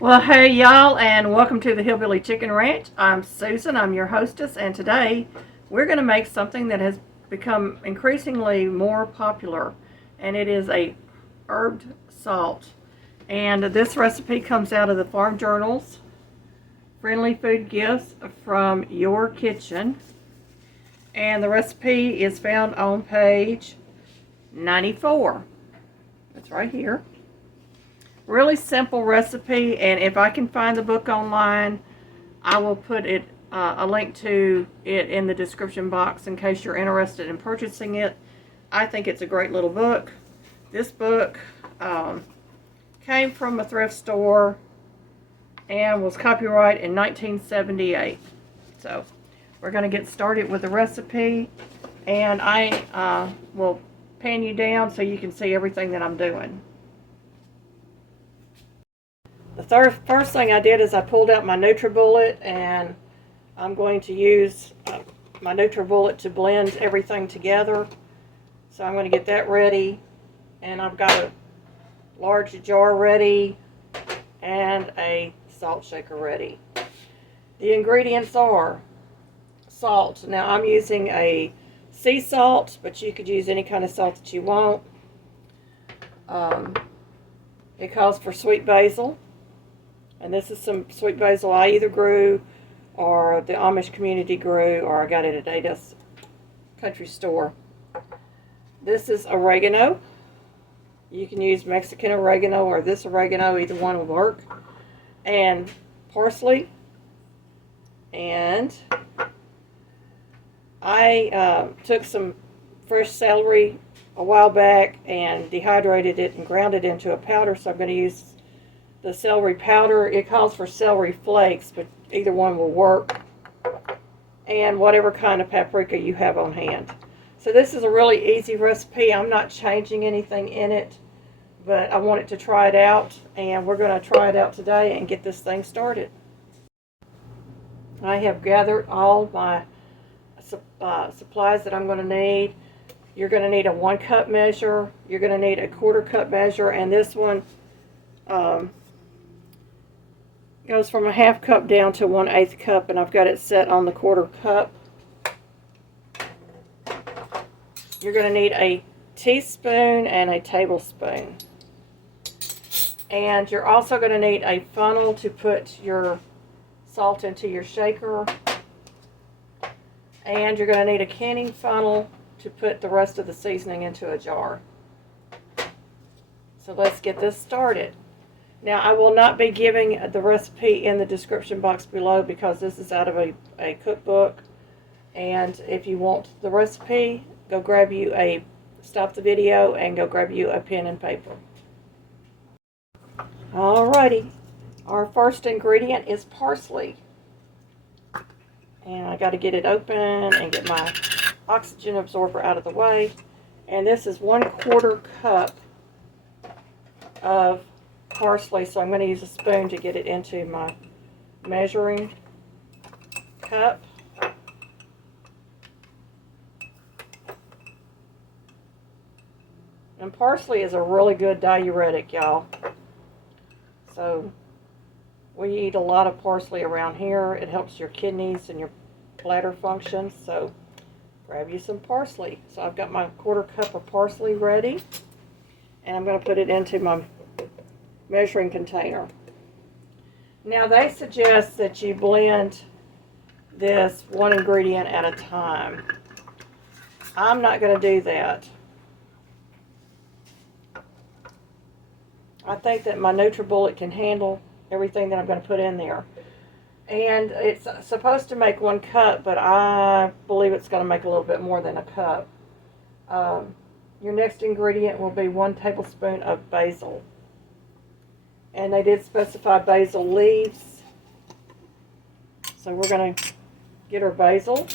Well, hey y'all, and welcome to the Hillbilly Chicken Ranch. I'm Susan, I'm your hostess, and today we're going to make something that has become increasingly more popular, and it is a herbed salt. And this recipe comes out of the Farm Journal's Friendly Food Gifts from Your Kitchen, and the recipe is found on page 94. It's right here. Really simple recipe, and if I can find the book online, I will put a link to it in the description box in case you're interested in purchasing it. I think it's a great little book. This book came from a thrift store and was copyrighted in 1978. So we're going to get started with the recipe, and I will pan you down so you can see everything that I'm doing. The first thing I did is I pulled out my NutriBullet, and I'm going to use my NutriBullet to blend everything together. So I'm going to get that ready, and I've got a large jar ready and a salt shaker ready. The ingredients are salt. Now I'm using a sea salt, but you could use any kind of salt that you want. It calls for sweet basil. And this is some sweet basil I either grew or the Amish community grew, or I got it at Ada's country store. This is oregano. You can use Mexican oregano or this oregano, either one will work. And parsley. And I took some fresh celery a while back and dehydrated it and ground it into a powder, so I'm going to use the celery powder. It calls for celery flakes, but either one will work. And whatever kind of paprika you have on hand. So this is a really easy recipe. I'm not changing anything in it, but I wanted to try it out, and we're going to try it out today and get this thing started. I have gathered all my supplies that I'm going to need. You're going to need a 1 cup measure. You're going to need a 1/4 cup measure, and this one goes from a 1/2 cup down to 1/8 cup, and I've got it set on the 1/4 cup. You're going to need a teaspoon and a tablespoon. And you're also going to need a funnel to put your salt into your shaker. And you're going to need a canning funnel to put the rest of the seasoning into a jar. So let's get this started. Now, I will not be giving the recipe in the description box below because this is out of a cookbook. And if you want the recipe, go grab you stop the video and go grab you a pen and paper. Alrighty, our first ingredient is parsley. And I got to get it open and get my oxygen absorber out of the way. And this is 1/4 cup of parsley, so I'm going to use a spoon to get it into my measuring cup. And parsley is a really good diuretic, y'all. So we eat a lot of parsley around here. It helps your kidneys and your bladder function, so grab you some parsley. So I've got my 1/4 cup of parsley ready, and I'm going to put it into my measuring container. Now they suggest that you blend this one ingredient at a time. I'm not going to do that. I think that my NutriBullet can handle everything that I'm going to put in there. And it's supposed to make 1 cup, but I believe it's going to make a little bit more than a cup. Your next ingredient will be 1 tablespoon of basil. And they did specify basil leaves. So we're going to get our basil.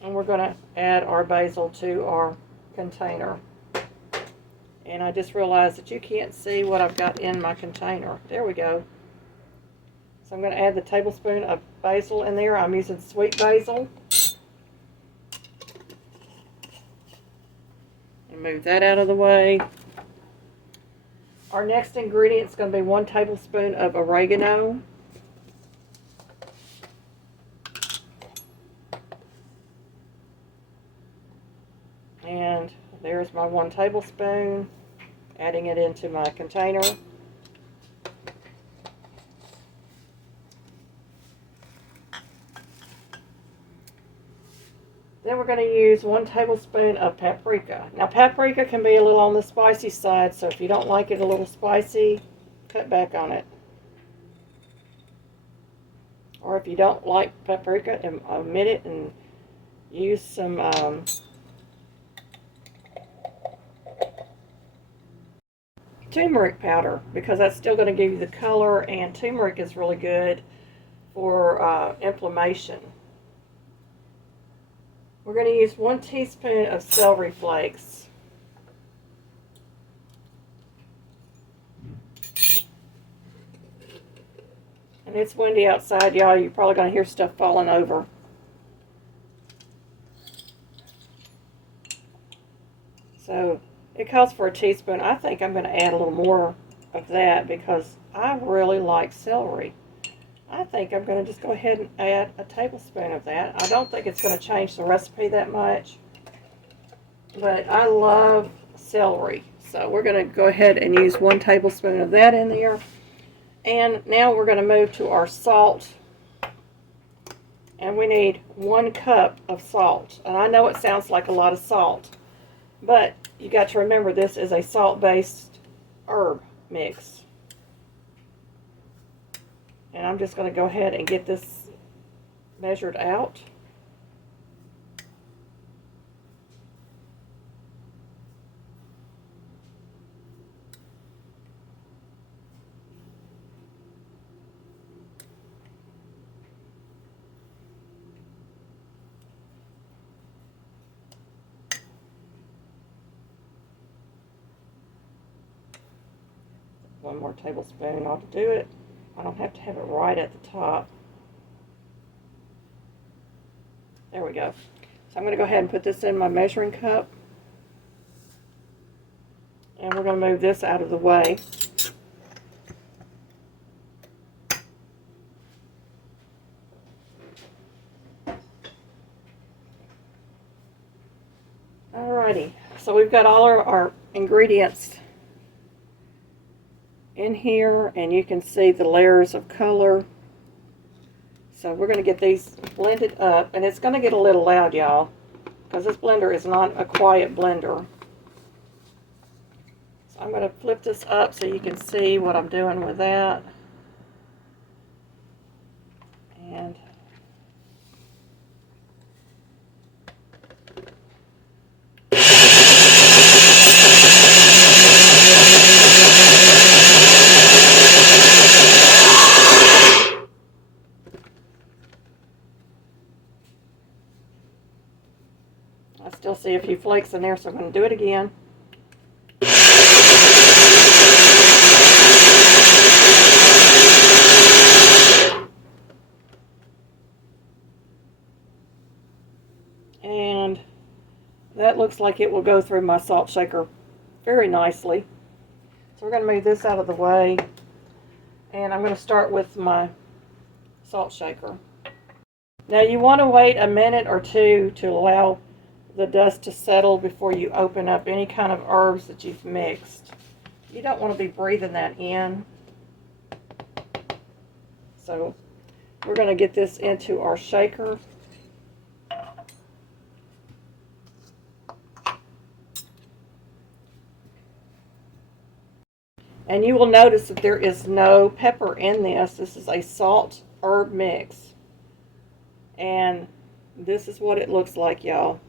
And we're going to add our basil to our container. And I just realized that you can't see what I've got in my container. There we go. So I'm going to add the tablespoon of basil in there. I'm using sweet basil. And move that out of the way. Our next ingredient is going to be 1 tablespoon of oregano. And there's my 1 tablespoon, adding it into my container. Then we're going to use 1 tablespoon of paprika. Now paprika can be a little on the spicy side, so if you don't like it a little spicy, cut back on it. Or if you don't like paprika, omit it and use some turmeric powder, because that's still going to give you the color, and turmeric is really good for inflammation. We're going to use 1 teaspoon of celery flakes. And it's windy outside, y'all. You're probably going to hear stuff falling over. So it calls for a teaspoon. I think I'm going to add a little more of that because I really like celery. I think I'm going to just go ahead and add a tablespoon of that. I don't think it's going to change the recipe that much, but I love celery. So we're going to go ahead and use 1 tablespoon of that in there. And now we're going to move to our salt. And we need 1 cup of salt. And I know it sounds like a lot of salt, but you got to remember this is a salt-based herb mix. And I'm just going to go ahead and get this measured out. One more tablespoon ought to do it. I don't have to have it right at the top. There we go. So I'm going to go ahead and put this in my measuring cup. And we're going to move this out of the way. Alrighty. So we've got all our ingredients in here, and you can see the layers of color. So we're going to get these blended up, and it's going to get a little loud, y'all, because this blender is not a quiet blender. So I'm going to flip this up so you can see what I'm doing with that. And I still see a few flakes in there, so I'm going to do it again. And that looks like it will go through my salt shaker very nicely. So we're going to move this out of the way, and I'm going to start with my salt shaker. Now you want to wait a minute or two to allow the dust to settle before you open up any kind of herbs that you've mixed. You don't want to be breathing that in. So we're going to get this into our shaker. And you will notice that there is no pepper in this. This is a salt herb mix. And this is what it looks like, y'all.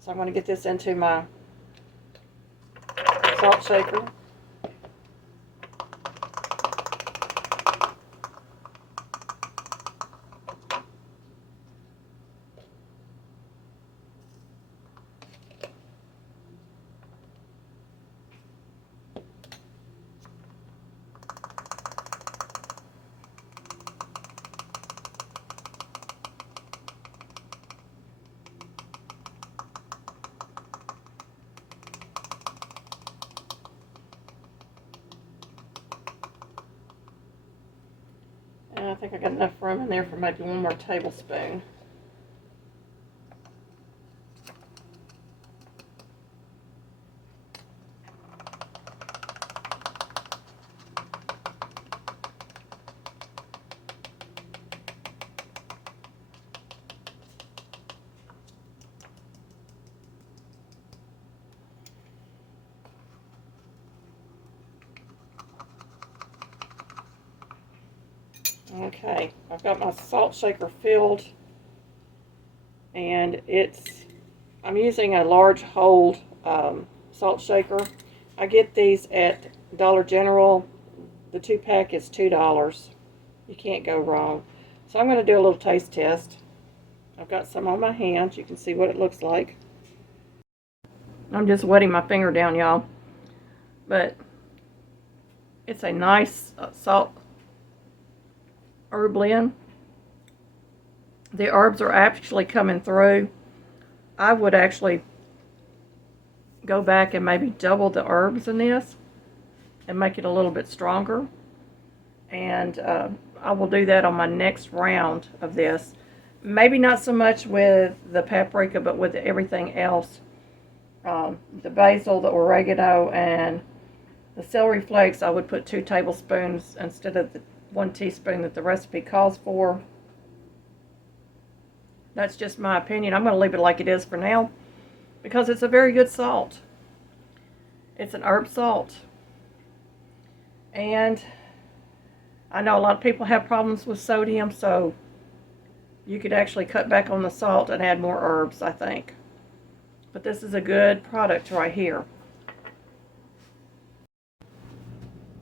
So I'm going to get this into my salt shaker. think I got enough room in there for maybe one more tablespoon. Okay, I've got my salt shaker filled, and I'm using a large hold salt shaker. I get these at Dollar General. The 2-pack is $2. You can't go wrong. So I'm going to do a little taste test. I've got some on my hands. You can see what it looks like. I'm just wetting my finger down, y'all. But it's a nice salt herb blend. The herbs are actually coming through. I would actually go back and maybe double the herbs in this and make it a little bit stronger. And I will do that on my next round of this. Maybe not so much with the paprika, but with everything else. The basil, the oregano, and the celery flakes, I would put 2 tablespoons instead of the 1 teaspoon that the recipe calls for. That's just my opinion. I'm going to leave it like it is for now because it's a very good salt. It's an herb salt. And I know a lot of people have problems with sodium, so you could actually cut back on the salt and add more herbs, I think. But this is a good product right here.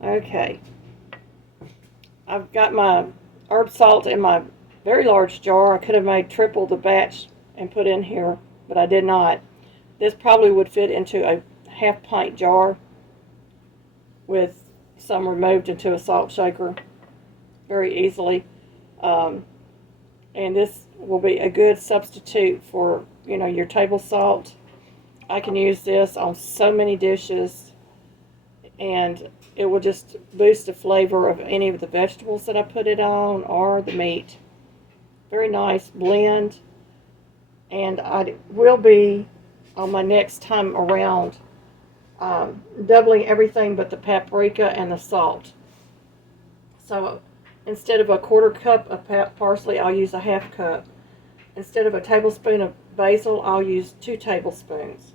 Okay. I've got my herb salt in my very large jar. I could have made triple the batch and put in here, but I did not. This probably would fit into a half-pint jar with some removed into a salt shaker very easily. And this will be a good substitute for, your table salt. I can use this on so many dishes, and it will just boost the flavor of any of the vegetables that I put it on or the meat. Very nice blend. And I will be, on my next time around, doubling everything but the paprika and the salt. So instead of a 1/4 cup of parsley, I'll use a 1/2 cup. Instead of a tablespoon of basil, I'll use 2 tablespoons.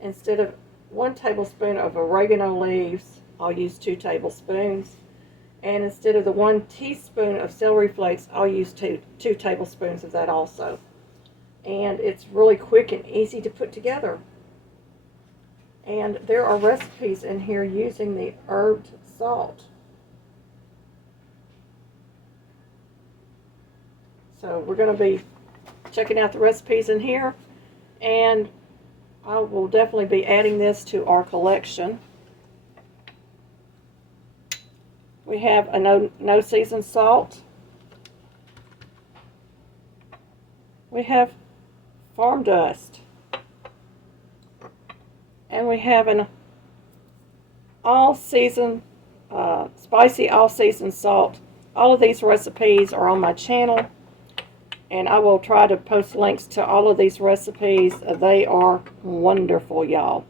Instead of 1 tablespoon of oregano leaves, I'll use 2 tablespoons. And instead of the 1 teaspoon of celery flakes, I'll use 2 tablespoons of that also. And it's really quick and easy to put together. And there are recipes in here using the herbed salt. So we're going to be checking out the recipes in here, and I will definitely be adding this to our collection. We have a no season salt. We have farm dust. And we have an all-season, spicy all-season salt. All of these recipes are on my channel, and I will try to post links to all of these recipes. They are wonderful, y'all.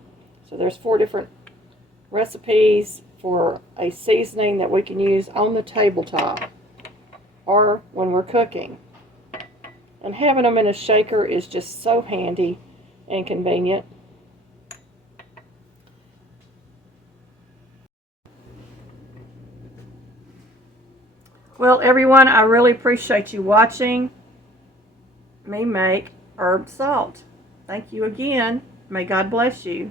So there's 4 different recipes for a seasoning that we can use on the tabletop or when we're cooking. And having them in a shaker is just so handy and convenient. Well, everyone, I really appreciate you watching me make herb salt. Thank you again. May God bless you.